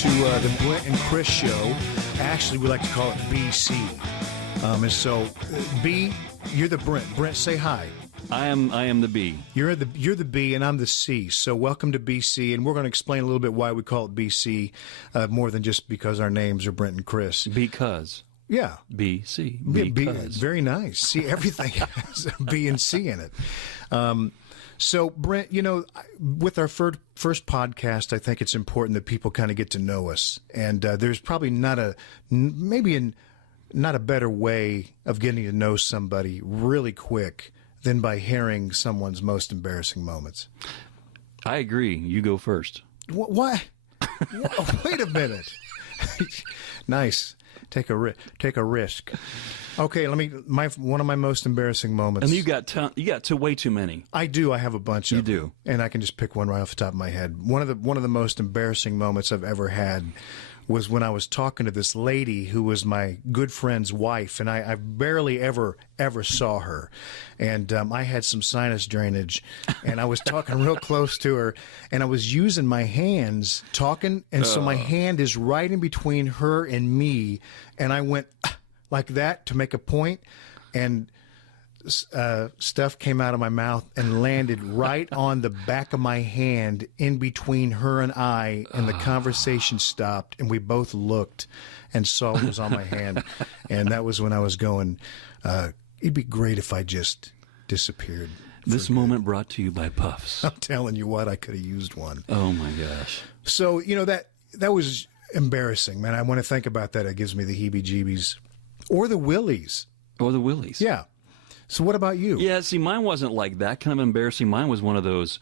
to the Brent and Chris show. Actually, we like to call it BC. And so, B, you're the Brent. Brent, say hi. I am the B. You're the B, and I'm the C. So welcome to BC, and we're going to explain a little bit why we call it BC, more than just because our names are Brent and Chris. Because. Yeah. BC. Because. Very nice. See, everything has a B and C in it. So, Brent, you know, with our first podcast, I think it's important that people kind of get to know us. And there's probably not a better way of getting to know somebody really quick than by hearing someone's most embarrassing moments. I agree. You go first. What? Wait a minute. Nice. Take a risk. Okay, one of my most embarrassing moments. And you got way too many. I do. I have a bunch of them. You do. And I can just pick one right off the top of my head. One of the most embarrassing moments I've ever had was when I was talking to this lady who was my good friend's wife, and I barely ever saw her. And I had some sinus drainage, and I was talking real close to her, and I was using my hands talking, and so my hand is right in between her and me, and I went like that to make a point, and stuff came out of my mouth and landed right on the back of my hand in between her and I, and the conversation stopped, and we both looked and saw what was on my hand. And that was when I was going, it'd be great if I just disappeared. This moment brought to you by Puffs. I'm telling you what, I could have used one. Oh my gosh. So, you know, that was embarrassing, man. I want to think about that. It gives me the heebie-jeebies. Or the willies. Or the willies. Yeah. So what about you? Yeah, see, mine wasn't like that kind of embarrassing. Mine was one of those.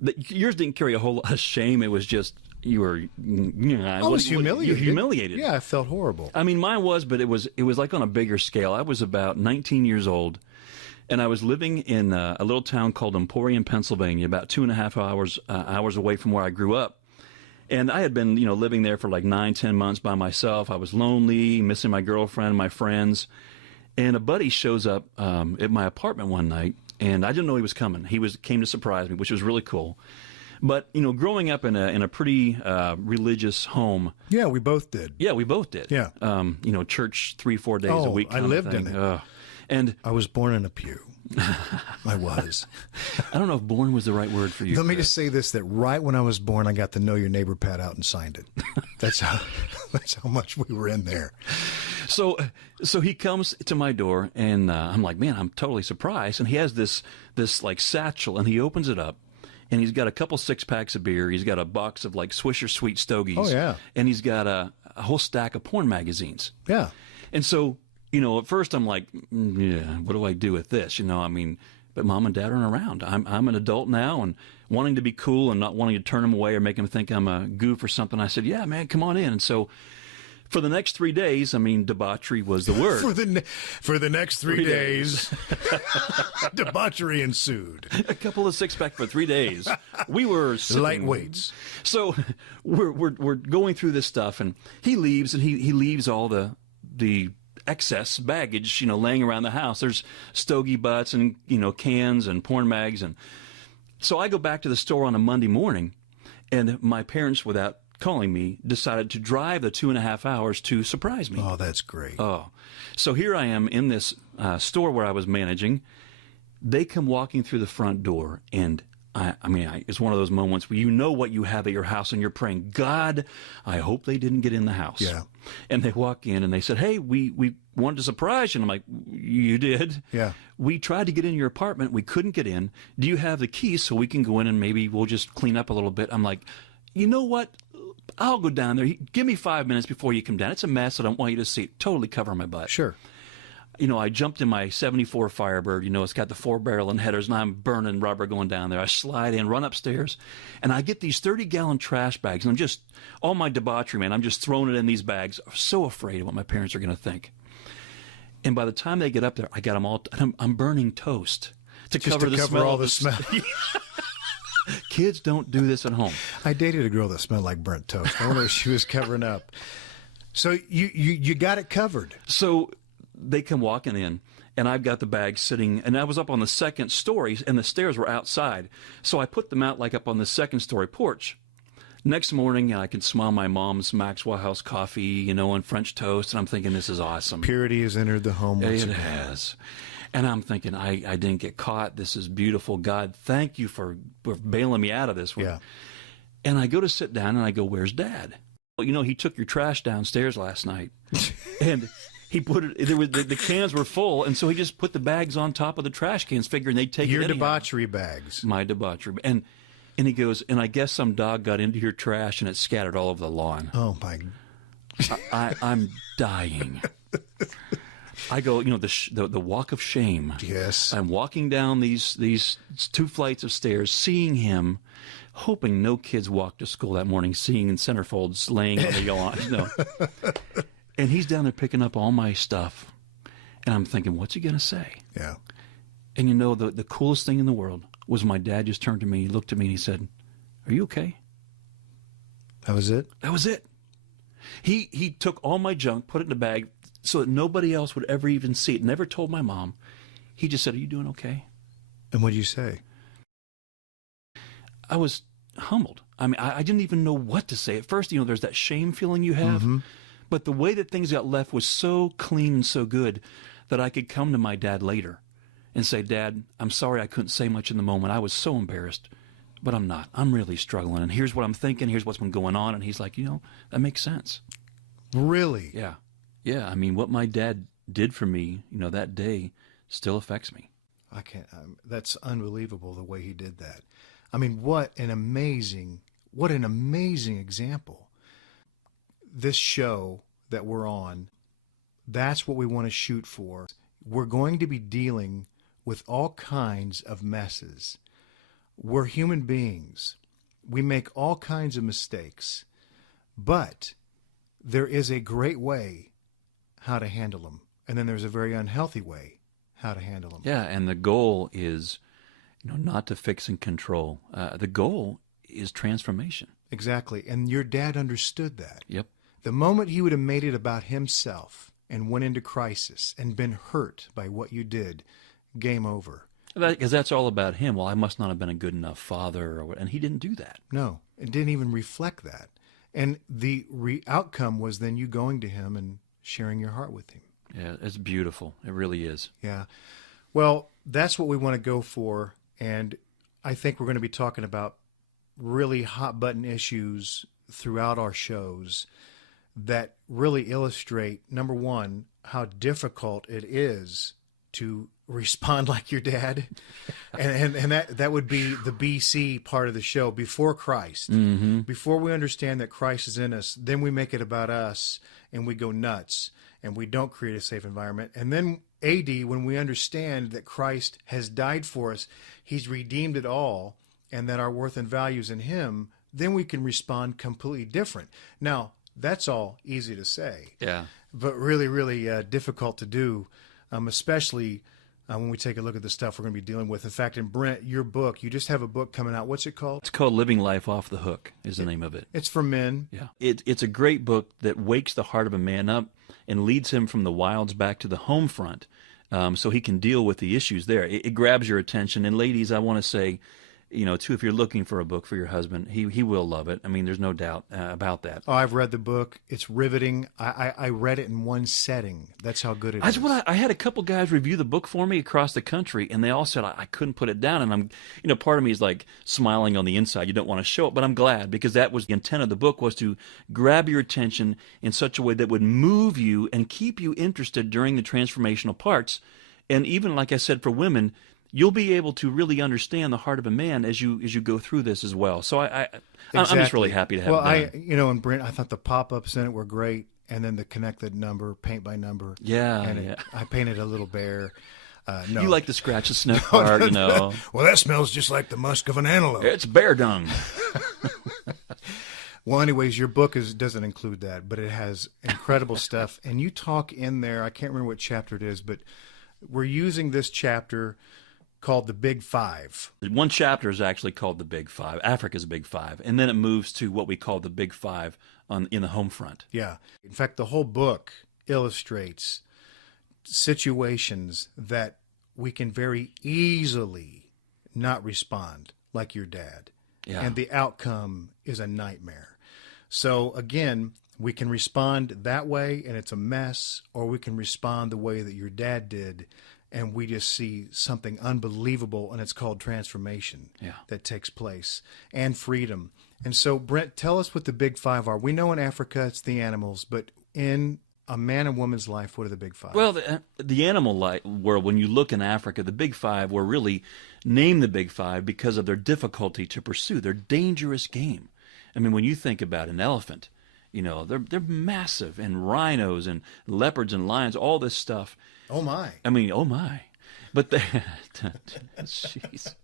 Yours didn't carry a whole lot of shame. It was just I was humiliated. You're humiliated. Yeah, I felt horrible. I mean, mine was, but it was like on a bigger scale. I was about 19 years old, and I was living in a little town called Emporium, Pennsylvania, about 2.5 hours away from where I grew up. And I had been, living there for like 9-10 months by myself. I was lonely, missing my girlfriend, my friends. And a buddy shows up at my apartment one night, and I didn't know he was coming. He came to surprise me, which was really cool. But growing up in a pretty religious home. Yeah, we both did. Yeah, we both did. Yeah. Church 3-4 days a week. I lived in it. And I was born in a pew. I was. I don't know if born was the right word for you. Let me just say this: that right when I was born, I got the Know Your Neighbor pad out and signed it. That's how much we were in there. So he comes to my door, and I'm like, man, I'm totally surprised. And he has this like satchel, and he opens it up, and he's got a couple 6-packs of beer. He's got a box of like Swisher Sweet Stogies. Oh yeah. And he's got a whole stack of porn magazines. Yeah. And so, at first I'm like, yeah, what do I do with this? But Mom and Dad aren't around. I'm an adult now, and wanting to be cool and not wanting to turn them away or make them think I'm a goof or something. I said, yeah, man, come on in. And so, for the next 3 days, debauchery was the word. For the next 3 days, debauchery ensued. A couple of 6-pack for 3 days. We were lightweights. So we're going through this stuff, and he leaves, and he leaves all the excess baggage, laying around the house. There's stogie butts and cans and porn mags, and so I go back to the store on a Monday morning, and my parents, without calling me, decided to drive the 2.5 hours to surprise me. Oh, that's great. Oh, so here I am in this store where I was managing. They come walking through the front door, and it's one of those moments where you know what you have at your house, and you're praying, God, I hope they didn't get in the house. Yeah. And they walk in, and they said, hey, we wanted to surprise you. And I'm like, you did? Yeah. We tried to get in your apartment. We couldn't get in. Do you have the keys so we can go in and maybe we'll just clean up a little bit? I'm like, you know what? I'll go down there. Give me 5 minutes before you come down. It's a mess. I don't want you to see it. Totally cover my butt. Sure. I jumped in my 74 Firebird. It's got the 4-barrel and headers, and I'm burning rubber going down there. I slide in, run upstairs, and I get these 30-gallon trash bags, and I'm just, all my debauchery, man, I'm just throwing it in these bags. I'm so afraid of what my parents are going to think. And by the time they get up there, I got them all, I'm burning toast to cover all the smell. Kids don't do this at home. I dated a girl that smelled like burnt toast. I wonder if she was covering up. So you got it covered. So they come walking in, and I've got the bag sitting, and I was up on the second story, and the stairs were outside. So I put them out like up on the second story porch. Next morning, I can smell my mom's Maxwell House coffee, you know, and French toast, and I'm thinking, this is awesome. Purity has entered the home once It again. has. And I'm thinking, I didn't get caught. This is beautiful. God, thank you for bailing me out of this one. Yeah. And I go to sit down, and I go, where's Dad? Well, you know, he took your trash downstairs last night. And he put it, there was, the cans were full, and so he just put the bags on top of the trash cans, figuring they'd take Your it anyhow. debauchery bags. My debauchery. And he goes, and I guess some dog got into your trash, and it scattered all over the lawn. Oh, my. I'm dying. I go, you know, the walk of shame. Yes. I'm walking down these 2 flights of stairs, seeing him, hoping no kids walked to school that morning, seeing centerfolds laying on the lawn. No. And he's down there picking up all my stuff. And I'm thinking, what's he going to say? Yeah. And you know, the coolest thing in the world was my dad just turned to me, he looked at me, and he said, are you okay? That was it? That was it. He took all my junk, put it in a bag, so that nobody else would ever even see it. Never told my mom. He just said, are you doing okay? And what did you say? I was humbled. I mean, I didn't even know what to say. At first, you know, there's that shame feeling you have. Mm-hmm. But the way that things got left was so clean and so good that I could come to my dad later and say, Dad, I'm sorry I couldn't say much in the moment. I was so embarrassed. But I'm not. I'm really struggling. And here's what I'm thinking. Here's what's been going on. And he's like, you know, that makes sense. Really? Yeah. Yeah. I mean, what my dad did for me, you know, that day still affects me. I can't. That's unbelievable the way he did that. I mean, what an amazing example. This show that we're on, that's what we want to shoot for. We're going to be dealing with all kinds of messes. We're human beings. We make all kinds of mistakes. But there is a great way how to handle them. And then there's a very unhealthy way how to handle them. Yeah, and the goal is, you know, not to fix and control. The goal is transformation. Exactly. And your dad understood that. Yep. The moment he would have made it about himself and went into crisis and been hurt by what you did, game over. Because that's all about him. Well, I must not have been a good enough father, and he didn't do that. No, it didn't even reflect that. And the outcome was then you going to him and sharing your heart with him. Yeah, it's beautiful. It really is. Yeah. Well, that's what we want to go for. And I think we're going to be talking about really hot button issues throughout our shows that really illustrate, number one, how difficult it is to respond like your dad. And that would be the BC part of the show, before Christ. Mm-hmm. Before we understand that Christ is in us, then we make it about us and we go nuts and we don't create a safe environment. And then AD, when we understand that Christ has died for us, he's redeemed it all, and that our worth and value is in him, then we can respond completely different. Now, that's all easy to say, Yeah. but really, really difficult to do, especially when we take a look at the stuff we're going to be dealing with. In fact, in Brent, your book, you just have a book coming out. What's it called? It's called Living Life Off the Hook is the name of it. It's for men. Yeah. It's a great book that wakes the heart of a man up and leads him from the wilds back to the home front, so he can deal with the issues there. It grabs your attention. And ladies, I want to say, you know, too, if you're looking for a book for your husband, he will love it. I mean, there's no doubt about that. Oh, I've read the book. It's riveting. I read it in one setting. That's how good it is. That's what I had a couple guys review the book for me across the country, and they all said I couldn't put it down. And I'm, you know, part of me is like smiling on the inside. You don't want to show it, but I'm glad, because that was the intent of the book, was to grab your attention in such a way that would move you and keep you interested during the transformational parts. And even, like I said, for women, you'll be able to really understand the heart of a man as you go through this as well. So I'm just really happy to have it done. And Brent, I thought the pop-ups in it were great, and then the connected number, paint by number. Yeah, and I painted a little bear. No. You like to scratch the sniff part, you know. Well, that smells just like the musk of an antelope. It's bear dung. Well, anyways, your book doesn't include that, but it has incredible stuff. And you talk in there, I can't remember what chapter it is, but we're using this chapter called the Big Five. One chapter is actually called the Big Five, Africa's Big Five, and then it moves to what we call the Big Five in the home front. Yeah. In fact, the whole book illustrates situations that we can very easily not respond like your dad. Yeah. and the outcome is a nightmare. So again, we can respond that way and it's a mess, or we can respond the way that your dad did and we just see something unbelievable, and it's called transformation that takes place, and freedom. And so, Brent, tell us what the big five are. We know in Africa it's the animals, but in a man and woman's life, what are the big five? Well, the animal world, when you look in Africa, the big five were really named the big five because of their difficulty to pursue, their dangerous game. I mean, when you think about an elephant, you know, they're massive, and rhinos and leopards and lions, all this stuff. Oh my! I mean, oh my! But jeez.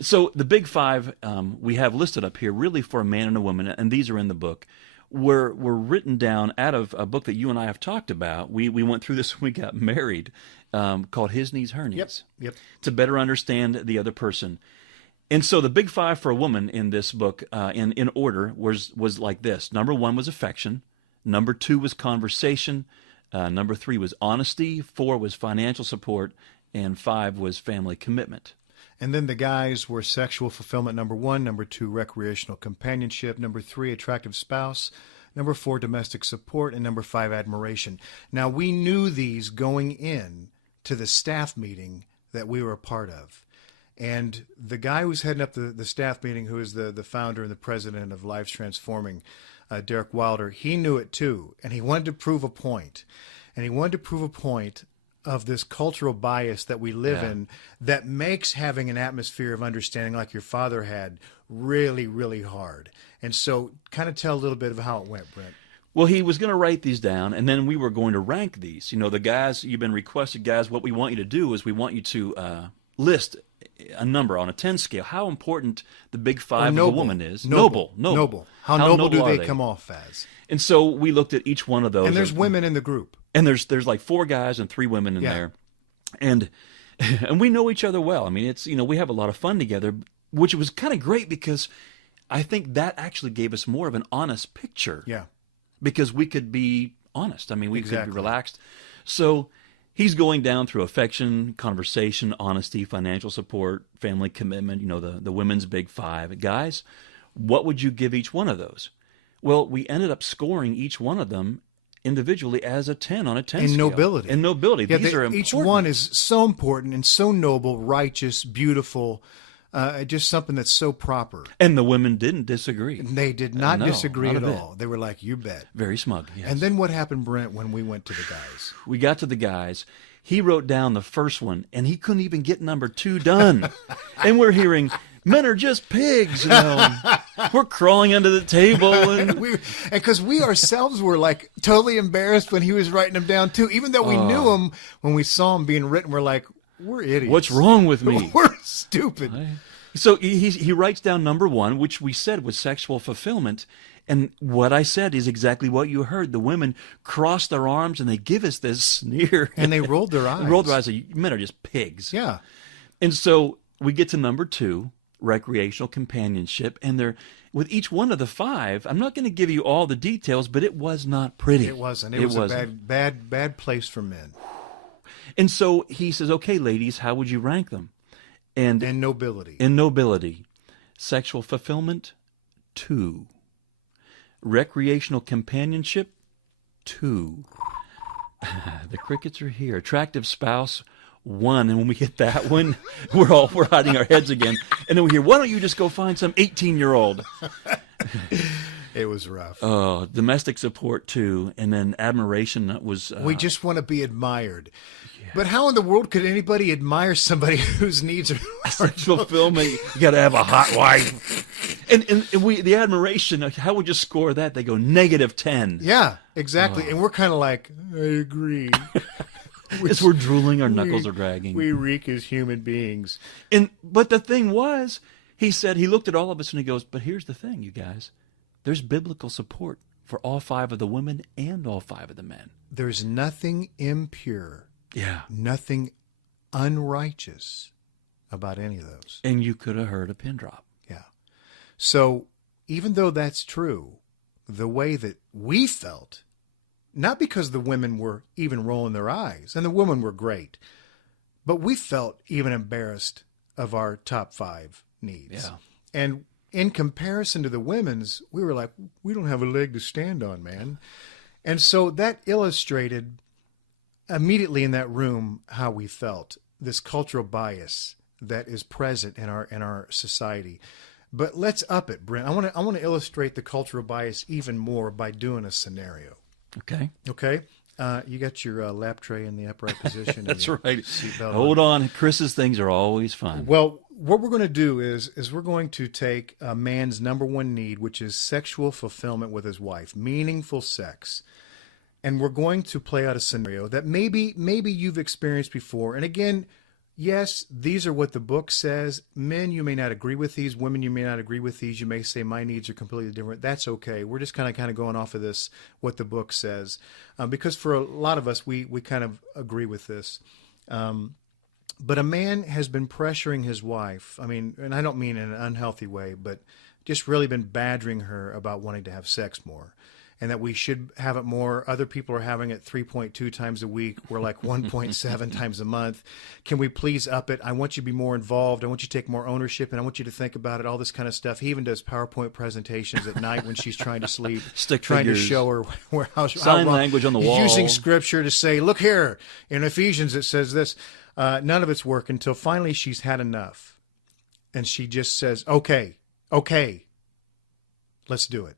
So the big five we have listed up here, really for a man and a woman, and these are in the book, were written down out of a book that you and I have talked about. We went through this when we got married, called His Knees, Her Knees. Yep. To better understand the other person. And so the big five for a woman in this book, in order, was like this. Number 1 was affection. Number 2 was conversation. Number 3 was honesty. 4 was financial support. And 5 was family commitment. And then the guys were sexual fulfillment, number 1. Number 2, recreational companionship. Number 3, attractive spouse. Number 4, domestic support. And number 5, admiration. Now, we knew these going in to the staff meeting that we were a part of. And the guy who's heading up the staff meeting, who is the founder and the president of Lives Transforming, Derek Wilder, he knew it too. And he wanted to prove a point. And he wanted to prove a point of this cultural bias that we live in that makes having an atmosphere of understanding like your father had really, really hard. And so kind of tell a little bit of how it went, Brent. Well, he was going to write these down, and then we were going to rank these. You know, the guys, you've been requested, guys, what we want you to do is we want you to list a number on a 10 scale, how important the big five of a woman is. Noble. How noble do are they come off as? And so we looked at each one of those. And there's women in the group. And there's like 4 guys and 3 women in there. And we know each other well. I mean, it's, you know, we have a lot of fun together, which was kind of great because I think that actually gave us more of an honest picture. Yeah. Because we could be honest. I mean, we could be relaxed. So he's going down through affection, conversation, honesty, financial support, family commitment, you know, the women's big five. Guys, what would you give each one of those? Well, we ended up scoring each one of them individually as a 10 on a 10 scale. Nobility. In nobility. Yeah, These are important. Each one is so important and so noble, righteous, beautiful, just something that's so proper. And the women didn't disagree. They did not disagree not at a bit. all. They were like, you bet. Very smug, yes. And then what happened, Brent, when we went to the guys? We got to the guys. He wrote down the first one, and he couldn't even get number 2 done. And we're hearing, men are just pigs. You know. We're crawling under the table. And because we ourselves were like totally embarrassed when he was writing them down, too. Even though we knew him, when we saw him being written, we're like, we're idiots. What's wrong with me? We're stupid. So he writes down number 1, which we said was sexual fulfillment. And what I said is exactly what you heard. The women cross their arms and they give us this sneer. And they rolled their eyes. They rolled their eyes. Men are just pigs. Yeah. And so we get to number 2, recreational companionship. And they're, with each one of the 5, I'm not going to give you all the details, but it was not pretty. It wasn't. It was a bad place for men. And so he says, okay, ladies, how would you rank them? And nobility. In nobility. Sexual fulfillment, 2. Recreational companionship, 2. The crickets are here. Attractive spouse, 1. And when we hit that one, we're hiding our heads again. And then we hear, why don't you just go find some 18-year-old? It was rough. Oh, domestic support, 2. And then admiration was... we just want to be admired. Yeah. But how in the world could anybody admire somebody whose needs are fulfillment? You got to have a hot wife. And we, the admiration, how would you score that? They go -10. Yeah, exactly. Oh. And we're kind of like, I agree. As we're drooling, our knuckles are dragging. We reek as human beings. But the thing was, he said, he looked at all of us and he goes, but here's the thing, you guys. There's biblical support for all 5 of the women and all 5 of the men. There's nothing impure. Yeah. Nothing unrighteous about any of those. And you could have heard a pin drop. Yeah. So even though that's true, the way that we felt, not because the women were even rolling their eyes, and the women were great, but we felt even embarrassed of our top 5 needs. Yeah. And in comparison to the women's, we were like, we don't have a leg to stand on, man. And so that illustrated immediately in that room how we felt, this cultural bias that is present in our society. But let's up it, Brent. I want to illustrate the cultural bias even more by doing a scenario. Okay. Okay. You got your lap tray in the upright position. That's and right. Seatbelt Hold on. Chris's things are always fun. Well, what we're going to do is we're going to take a man's number one need, which is sexual fulfillment with his wife, meaningful sex. And we're going to play out a scenario that maybe you've experienced before. And again, yes, these are what the book says. Men, you may not agree with these. Women, you may not agree with these. You may say my needs are completely different. That's okay. We're just kind of going off of this, what the book says. Because for a lot of us, we kind of agree with this. But a man has been pressuring his wife. I mean, and I don't mean in an unhealthy way, but just really been badgering her about wanting to have sex more. And that we should have it more. Other people are having it 3.2 times a week. We're like 1.7 times a month. Can we please up it? I want you to be more involved. I want you to take more ownership, and I want you to think about it, all this kind of stuff. He even does PowerPoint presentations at night when she's trying to sleep. Stick trying figures. to show her Sign how language on the He's wall. using scripture to say, look here, in Ephesians it says this. None of it's working until finally she's had enough. And she just says, okay, let's do it.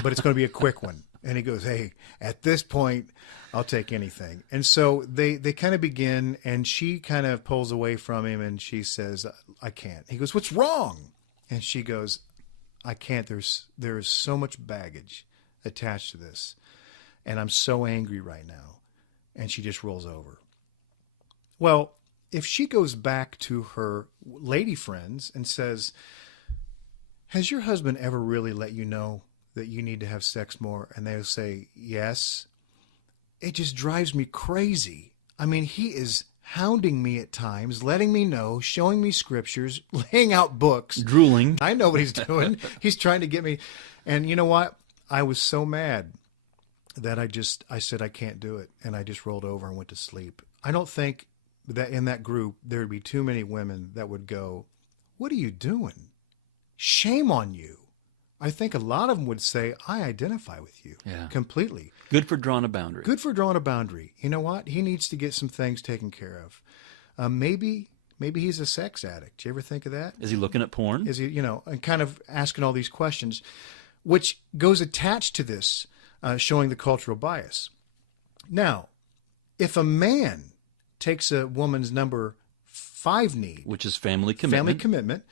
But it's going to be a quick one. And he goes, hey, at this point, I'll take anything. And so they kind of begin, and she kind of pulls away from him, and she says, I can't. He goes, what's wrong? And she goes, I can't. There is so much baggage attached to this, and I'm so angry right now. And she just rolls over. Well, if she goes back to her lady friends and says, has your husband ever really let you know that you need to have sex more? And they'll say, yes. It just drives me crazy. I mean, he is hounding me at times, letting me know, showing me scriptures, laying out books. Drooling. I know what he's doing. He's trying to get me. And you know what? I was so mad that I said, I can't do it. And I just rolled over and went to sleep. I don't think that in that group, there would be too many women that would go, what are you doing? Shame on you. I think a lot of them would say, I identify with you completely. Good for drawing a boundary. Good for drawing a boundary. You know what? He needs to get some things taken care of. Maybe he's a sex addict. Do you ever think of that? Is he looking at porn? Is he, and kind of asking all these questions, which goes attached to this, showing the cultural bias. Now, if a man takes a woman's number 5 need, which is family commitment.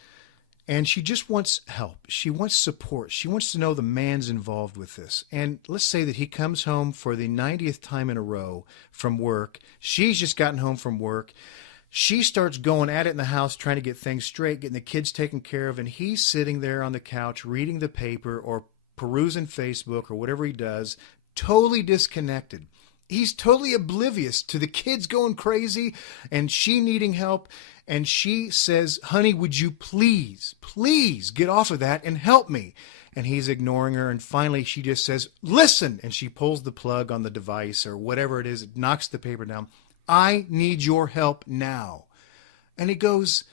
And she just wants help. She wants support. She wants to know the man's involved with this. And let's say that he comes home for the 90th time in a row from work. She's just gotten home from work. She starts going at it in the house, trying to get things straight, getting the kids taken care of. And he's sitting there on the couch reading the paper or perusing Facebook or whatever he does, totally disconnected. He's totally oblivious to the kids going crazy and she needing help. And she says, honey, would you please get off of that and help me? And he's ignoring her. And finally, she just says, listen. And she pulls the plug on the device or whatever it is. It knocks the paper down. I need your help now. And he goes,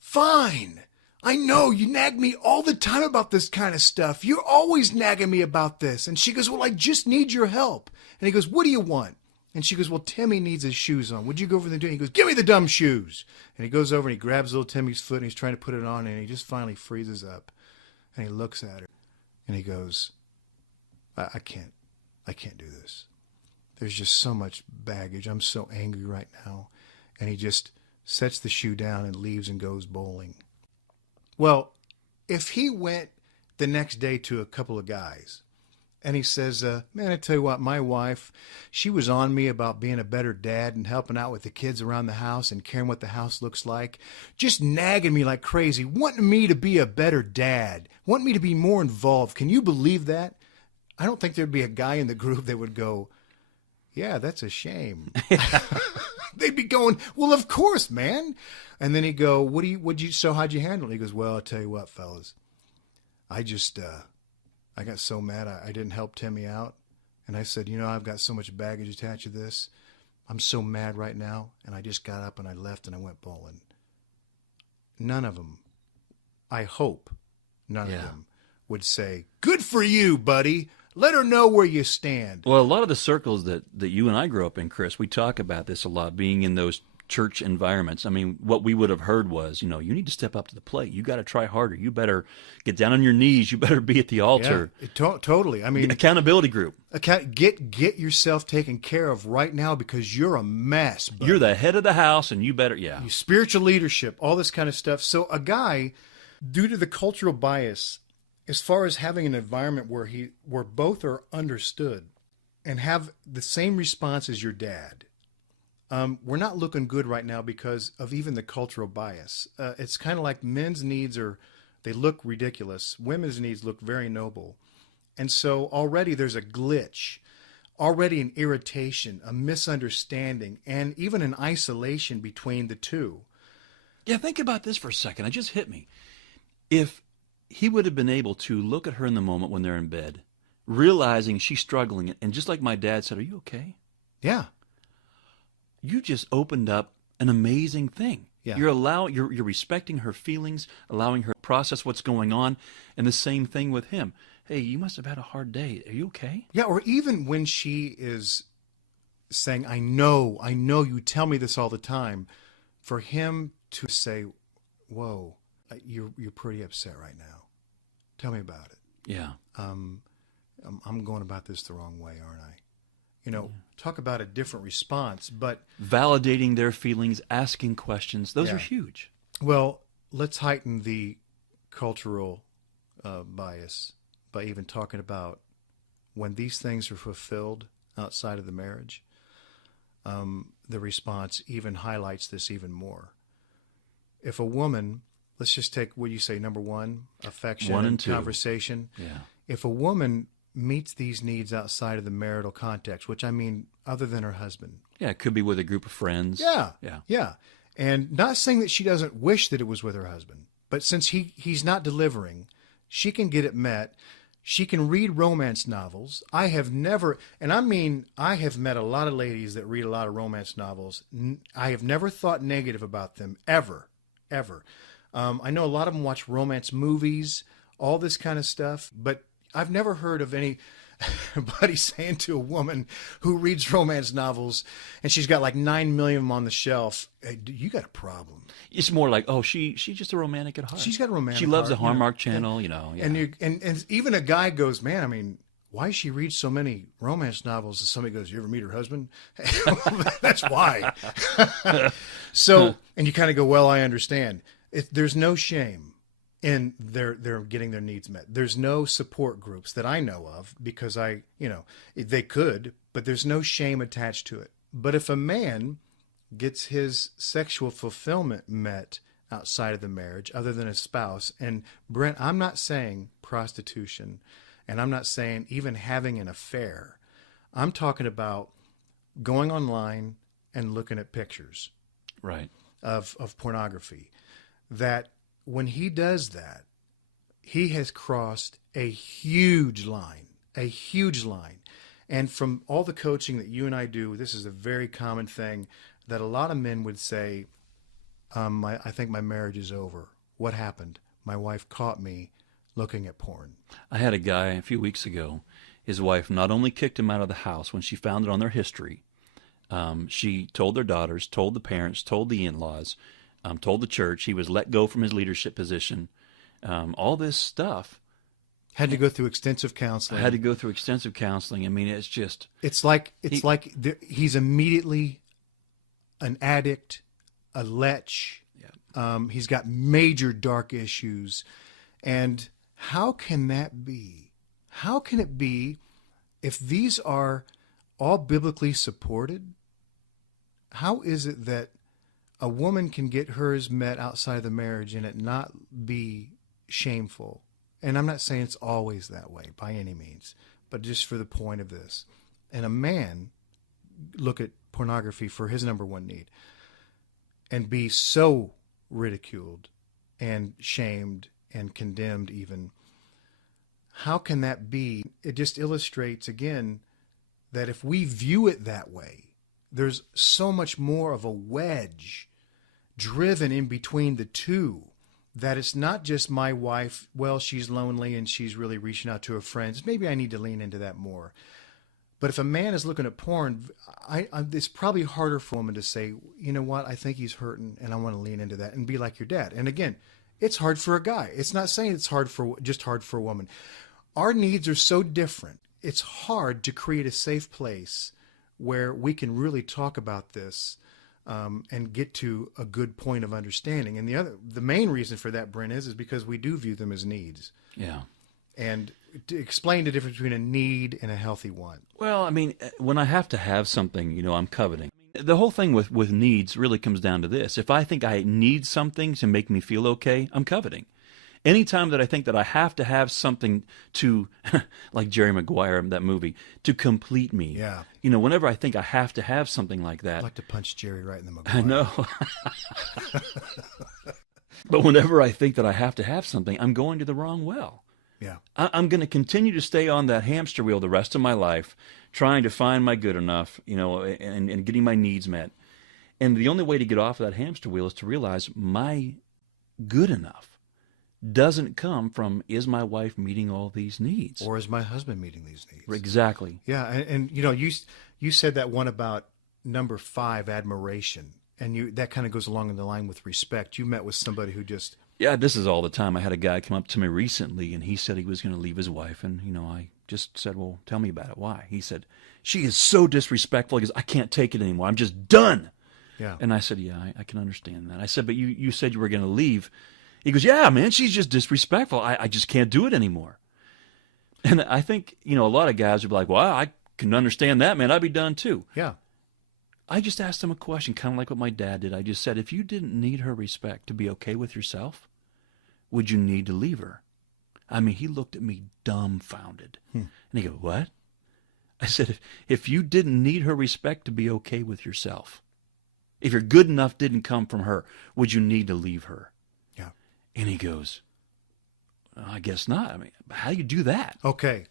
fine. I know you nag me all the time about this kind of stuff. You're always nagging me about this. And she goes, well, I just need your help. And he goes, what do you want? And she goes, well, Timmy needs his shoes on. Would you go over there and do it? He goes, give me the dumb shoes. And he goes over and he grabs little Timmy's foot and he's trying to put it on and he just finally freezes up. And he looks at her and he goes, I can't do this. There's just so much baggage. I'm so angry right now. And he just sets the shoe down and leaves and goes bowling. Well, if he went the next day to a couple of guys and he says, man, I tell you what, my wife, she was on me about being a better dad and helping out with the kids around the house and caring what the house looks like, just nagging me like crazy, wanting me to be a better dad, wanting me to be more involved. Can you believe that? I don't think there'd be a guy in the group that would go, yeah, that's a shame. They'd be going, well, of course, man. And then he'd go, so how'd you handle it? He goes, well, I'll tell you what, fellas, I got so mad I didn't help Timmy out. And I said, I've got so much baggage attached to this. I'm so mad right now. And I just got up and I left and I went bowling. None of them I hope none Yeah. of them would say, "Good for you, buddy. Let her know where you stand." Well, a lot of the circles that you and I grew up in, Chris, we talk about this a lot, being in those church environments. I mean, what we would have heard was, you know, you need to step up to the plate. You got to try harder. You better get down on your knees. You better be at the altar. Yeah, totally. I mean, Accountability group. get yourself taken care of right now because you're a mess. Buddy. You're the head of the house, and you better, Spiritual leadership, all this kind of stuff. So a guy, due to the cultural bias, as far as having an environment where both are understood and have the same response as your dad, we're not looking good right now because of even the cultural bias. It's kind of like men's needs they look ridiculous. Women's needs look very noble. And so already there's a glitch, already an irritation, a misunderstanding, and even an isolation between the two. Yeah, think about this for a second. It just hit me. If he would have been able to look at her in the moment when they're in bed, realizing she's struggling, and just like my dad said, "Are you okay?" Yeah. You just opened up an amazing thing. Yeah. You're respecting her feelings, allowing her to process what's going on, and the same thing with him. Hey, you must have had a hard day. Are you okay? Yeah, or even when she is saying, I know, you tell me this all the time, for him to say, "Whoa, you're pretty upset right now. Tell me about it. Yeah. I'm going about this the wrong way, aren't I?" You know, talk about a different response, but Validating their feelings, asking questions, those Yeah. are huge. well, let's heighten the cultural bias by even talking about when these things are fulfilled outside of the marriage. The response even highlights this even more. If a woman, let's just take what you say, number one, affection One and and two. conversation. Yeah. If a woman meets these needs outside of the marital context, which I mean other than her husband. Yeah, it could be with a group of friends. Yeah. Yeah. Yeah. And not saying that she doesn't wish that it was with her husband, but since he's not delivering, she can get it met. She can read romance novels. I have never, and I mean, I have met a lot of ladies that read a lot of romance novels. I have never thought negative about them, ever, ever. I know a lot of them watch romance movies, all this kind of stuff, but I've never heard of anybody saying to a woman who reads romance novels and she's got like 9 million of them on the shelf, "Hey, you got a problem." It's more like, oh, she's just a romantic at heart. She's got a romantic She loves heart, the Hallmark Channel, Yeah. And even a guy goes, "Man, I mean, why she reads so many romance novels?" And somebody goes, "You ever meet her husband?" That's why. So, and you kind of go, "Well, I understand." There's no shame in they're getting their needs met. There's no support groups that I know of because they could, but there's no shame attached to it. But if a man gets his sexual fulfillment met outside of the marriage, other than a spouse, and Brent, I'm not saying prostitution, and I'm not saying even having an affair. I'm talking about going online and looking at pictures Right. of pornography. That when he does that, he has crossed a huge line. And from all the coaching that you and I do, this is a very common thing that a lot of men would say, I think my marriage is over. What happened? My wife caught me looking at porn. I had a guy a few weeks ago. His wife not only kicked him out of the house when she found it on their history, she told their daughters, told the parents, told the in-laws, told the church. He was let go from his leadership position. All this stuff. Had to go through extensive counseling. I had to go through extensive counseling. I mean, it's just... It's like he's immediately an addict, a lech. Yeah. He's got major dark issues. And how can that be? How can it be if these are all biblically supported? How is it that a woman can get hers met outside of the marriage and it not be shameful? And I'm not saying it's always that way by any means, but just for the point of this. And a man look at pornography for his number one need and be so ridiculed and shamed and condemned even. How can that be? It just illustrates again that if we view it that way, there's so much more of a wedge driven in between the two that it's not just my wife, well, she's lonely and she's really reaching out to her friends. Maybe I need to lean into that more. But if a man is looking at porn, it's probably harder for a woman to say, you know what, I think he's hurting and I want to lean into that and be like your dad. And again, it's hard for a guy. It's not saying it's hard for a woman. Our needs are so different. It's hard to create a safe place where we can really talk about this and get to a good point of understanding. And the main reason for that, Brent, is because we do view them as needs. Yeah. And to explain the difference between a need and a healthy want. Well, I mean, when I have to have something, I'm coveting. The whole thing with needs really comes down to this. If I think I need something to make me feel okay, I'm coveting. Anytime that I think that I have to have something to, like Jerry Maguire, that movie, to complete me. Yeah. Whenever I think I have to have something like that. I'd like to punch Jerry right in the Maguire. I know. But whenever I think that I have to have something, I'm going to the wrong well. Yeah. I'm going to continue to stay on that hamster wheel the rest of my life, trying to find my good enough, and getting my needs met. And the only way to get off of that hamster wheel is to realize my good enough doesn't come from, is my wife meeting all these needs? Or is my husband meeting these needs? Exactly. Yeah, and you said that one about number 5, admiration. And that kind of goes along in the line with respect. You met with somebody who just... Yeah, this is all the time. I had a guy come up to me recently, and he said he was going to leave his wife. And, I just said, well, tell me about it. Why? He said, she is so disrespectful. He goes, I can't take it anymore. I'm just done. Yeah. And I said, yeah, I can understand that. I said, but you said you were going to leave. He goes, yeah, man, she's just disrespectful. I just can't do it anymore. And I think, a lot of guys would be like, well, I can understand that, man. I'd be done too. Yeah. I just asked him a question, kind of like what my dad did. I just said, if you didn't need her respect to be okay with yourself, would you need to leave her? I mean, he looked at me dumbfounded. And he goes, what? I said, if you didn't need her respect to be okay with yourself, if your good enough didn't come from her, would you need to leave her? Yeah. And he goes, I guess not. I mean, how do you do that? Okay.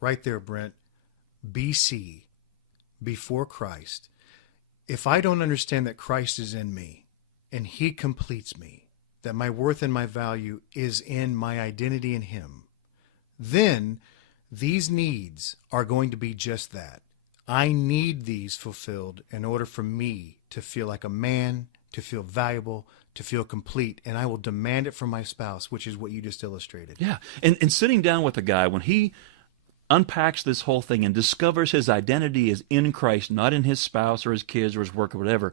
Right there, Brent. BC, before Christ. If I don't understand that Christ is in me and he completes me, that my worth and my value is in my identity in him, then these needs are going to be just that. I need these fulfilled in order for me to feel like a man, to feel valuable, to feel complete, and I will demand it from my spouse, which is what you just illustrated. Yeah, and sitting down with a guy, when he unpacks this whole thing and discovers his identity is in Christ, not in his spouse or his kids or his work or whatever,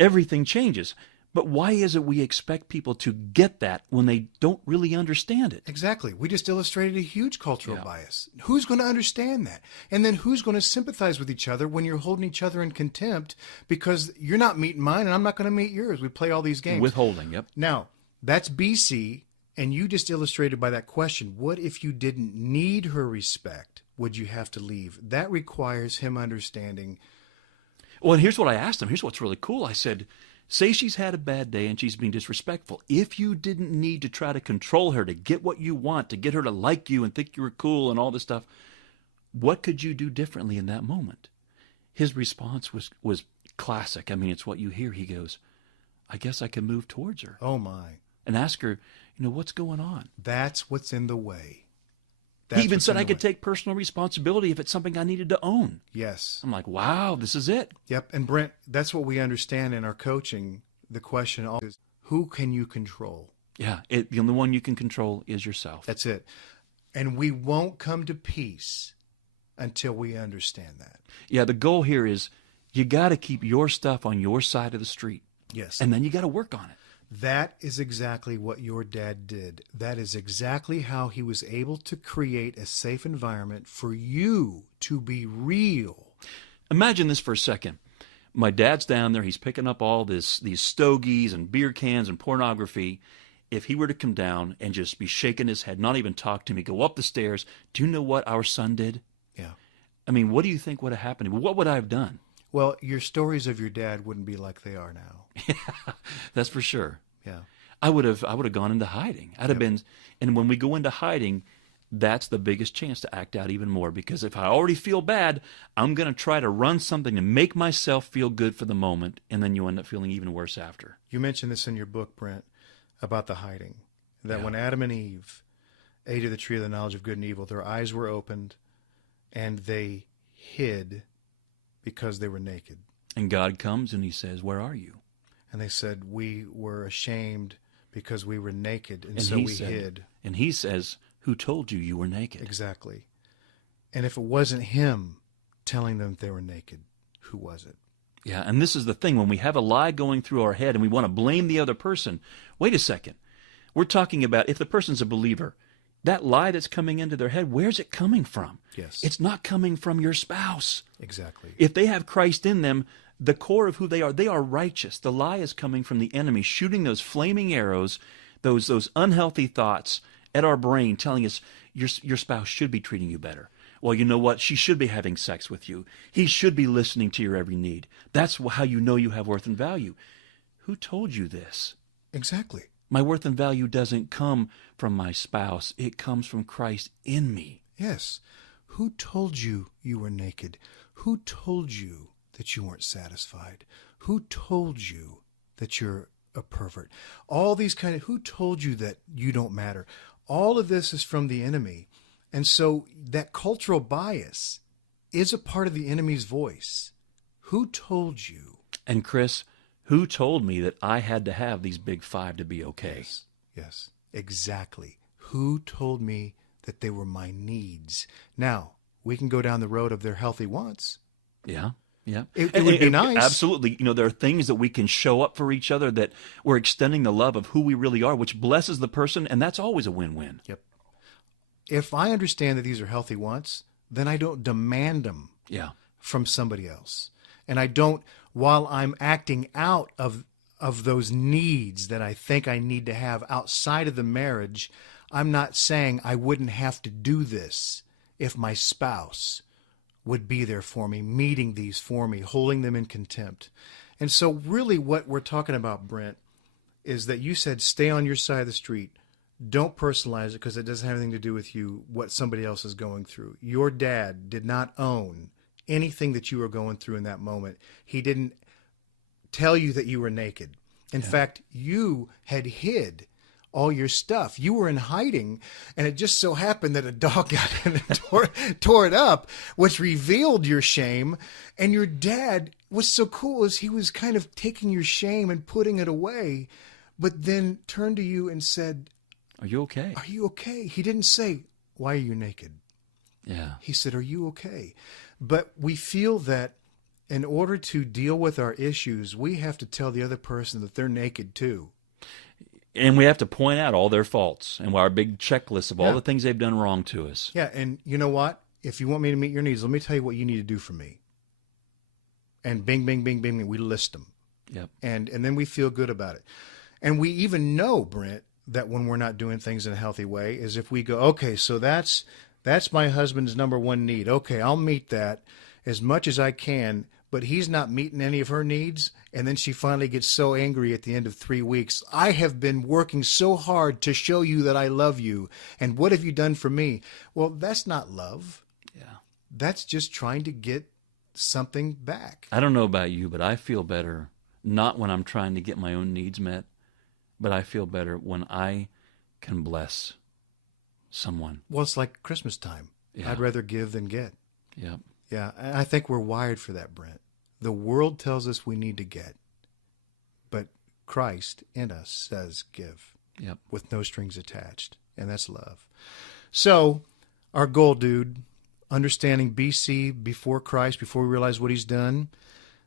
everything changes. But why is it we expect people to get that when they don't really understand it? Exactly. We just illustrated a huge cultural bias. Who's going to understand that? And then who's going to sympathize with each other when you're holding each other in contempt because you're not meeting mine and I'm not going to meet yours? We play all these games. Withholding, yep. Now, that's BC, and you just illustrated by that question, what if you didn't need her respect? Would you have to leave? That requires him understanding. Well, and here's what I asked him. Here's what's really cool. I said, say she's had a bad day and she's being disrespectful. If you didn't need to try to control her to get what you want, to get her to like you and think you were cool and all this stuff, what could you do differently in that moment? His response was classic. I mean, it's what you hear. He goes, I guess I can move towards her. Oh, my. And ask her, what's going on? That's what's in the way. He even said I could take personal responsibility if it's something I needed to own. Yes. I'm like, wow, this is it. Yep. And Brent, that's what we understand in our coaching. The question is, who can you control? Yeah. The only one you can control is yourself. That's it. And we won't come to peace until we understand that. Yeah. The goal here is you got to keep your stuff on your side of the street. Yes. And then you got to work on it. That is exactly what your dad did. That is exactly how he was able to create a safe environment for you to be real. Imagine this for a second. My dad's down there. He's picking up all these stogies and beer cans and pornography. If he were to come down and just be shaking his head, not even talk to me, go up the stairs, do you know what our son did? Yeah. I mean, what do you think would have happened? What would I have done? Well, your stories of your dad wouldn't be like they are now. Yeah, that's for sure. Yeah. I would have gone into hiding. I'd have been, and when we go into hiding, that's the biggest chance to act out even more, because if I already feel bad, I'm going to try to run something to make myself feel good for the moment, and then you end up feeling even worse after. You mentioned this in your book, Brent. about the hiding. That Yeah. when Adam and Eve ate of the tree of the knowledge of good and evil, their eyes were opened and they hid because they were naked. And God comes and he says, "Where are you?" And they said, we were ashamed because we were naked, and And so he we said, hid. And he says, "Who told you you were naked?" Exactly. And if it wasn't him telling them they were naked, who was it? Yeah, and this is the thing. When we have a lie going through our head and we want to blame the other person, wait a second. We're talking about if the person's a believer, that lie that's coming into their head, where's it coming from? Yes. It's not coming from your spouse. Exactly. If they have Christ in them, the core of who they are righteous. The lie is coming from the enemy, shooting those flaming arrows, those unhealthy thoughts at our brain, telling us your spouse should be treating you better. Well, you know what? She should be having sex with you. He should be listening to your every need. That's how you know you have worth and value. Who told you this? Exactly. My worth and value doesn't come from my spouse. It comes from Christ in me. Yes. Who told you you were naked? Who told you that you weren't satisfied? Who told you that you're a pervert? All these who told you that you don't matter? All of this is from the enemy. And so that cultural bias is a part of the enemy's voice. Who told you? And Chris, who told me that I had to have these big five to be okay? Yes, yes, exactly. Who told me that they were my needs? Now, we can go down the road of their healthy wants. Yeah. Yeah. It would be nice. Absolutely. There are things that we can show up for each other, that we're extending the love of who we really are, which blesses the person, and that's always a win-win. Yep. If I understand that these are healthy wants, then I don't demand them from somebody else. And I don't, while I'm acting out of those needs that I think I need to have outside of the marriage, I'm not saying I wouldn't have to do this if my spouse would be there for me, meeting these for me, holding them in contempt. And so really what we're talking about, Brent, is that you said stay on your side of the street. Don't personalize it because it doesn't have anything to do with you, what somebody else is going through. Your dad did not own anything that you were going through in that moment. He didn't tell you that you were naked. In fact, you had hid all your stuff. You were in hiding, and it just so happened that a dog got in and tore it up, which revealed your shame. And your dad was so cool as he was kind of taking your shame and putting it away, but then turned to you and said, "Are you okay?" "Are you okay?" He didn't say, "Why are you naked?" Yeah. He said, "Are you okay?" But we feel that in order to deal with our issues, we have to tell the other person that they're naked too. And we have to point out all their faults and our big checklist of all the things they've done wrong to us. Yeah, and you know what? If you want me to meet your needs, let me tell you what you need to do for me. And bing, bing, bing, bing, we list them. Yep. And then we feel good about it. And we even know, Brent, that when we're not doing things in a healthy way is if we go, okay, so that's my husband's number one need. Okay, I'll meet that as much as I can, but he's not meeting any of her needs. And then she finally gets so angry at the end of 3 weeks. I have been working so hard to show you that I love you. And what have you done for me? Well, that's not love. Yeah. That's just trying to get something back. I don't know about you, but I feel better not when I'm trying to get my own needs met, but I feel better when I can bless someone. Well, it's like Christmas time. Yeah. I'd rather give than get. Yep. Yeah, I think we're wired for that, Brent. The world tells us we need to get, but Christ in us says give. Yep. With no strings attached, and that's love. So, our goal, dude, understanding BC, before Christ, before we realize what he's done.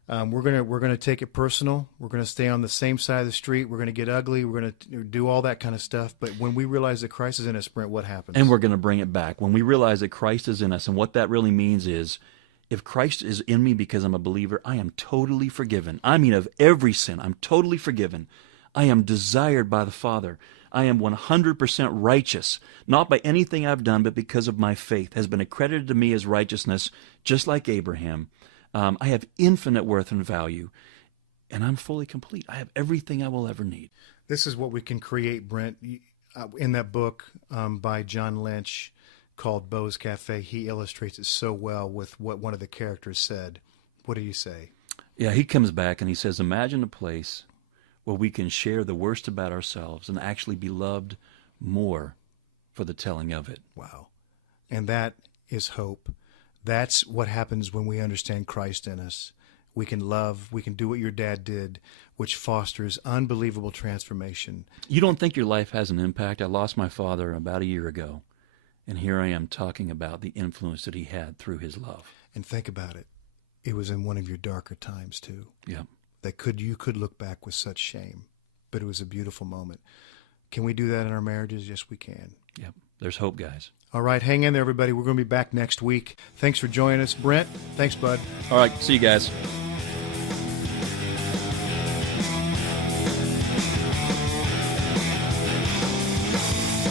We're gonna take it personal. We're gonna stay on the same side of the street. We're gonna get ugly. We're gonna do all that kind of stuff. But when we realize that Christ is in us, Brent, what happens? And we're going to bring it back. When we realize that Christ is in us, and what that really means is, if Christ is in me because I'm a believer, I am totally forgiven. I mean, of every sin, I'm totally forgiven. I am desired by the Father. I am 100% righteous, not by anything I've done, but because of my faith has been accredited to me as righteousness, just like Abraham. I have infinite worth and value, and I'm fully complete. I have everything I will ever need. This is what we can create, Brent. In that book by John Lynch called Beau's Cafe, he illustrates it so well with what one of the characters said. What do you say? Yeah, he comes back and he says, imagine a place where we can share the worst about ourselves and actually be loved more for the telling of it. Wow. And that is hope. That's what happens when we understand Christ in us. We can love, we can do what your dad did, which fosters unbelievable transformation. You don't think your life has an impact? I lost my father about a year ago, and here I am talking about the influence that he had through his love. And think about it. It was in one of your darker times, too. Yeah. You could look back with such shame, but it was a beautiful moment. Can we do that in our marriages? Yes, we can. Yep. There's hope, guys. All right, hang in there, everybody. We're going to be back next week. Thanks for joining us. Brent, thanks, bud. All right. See you guys.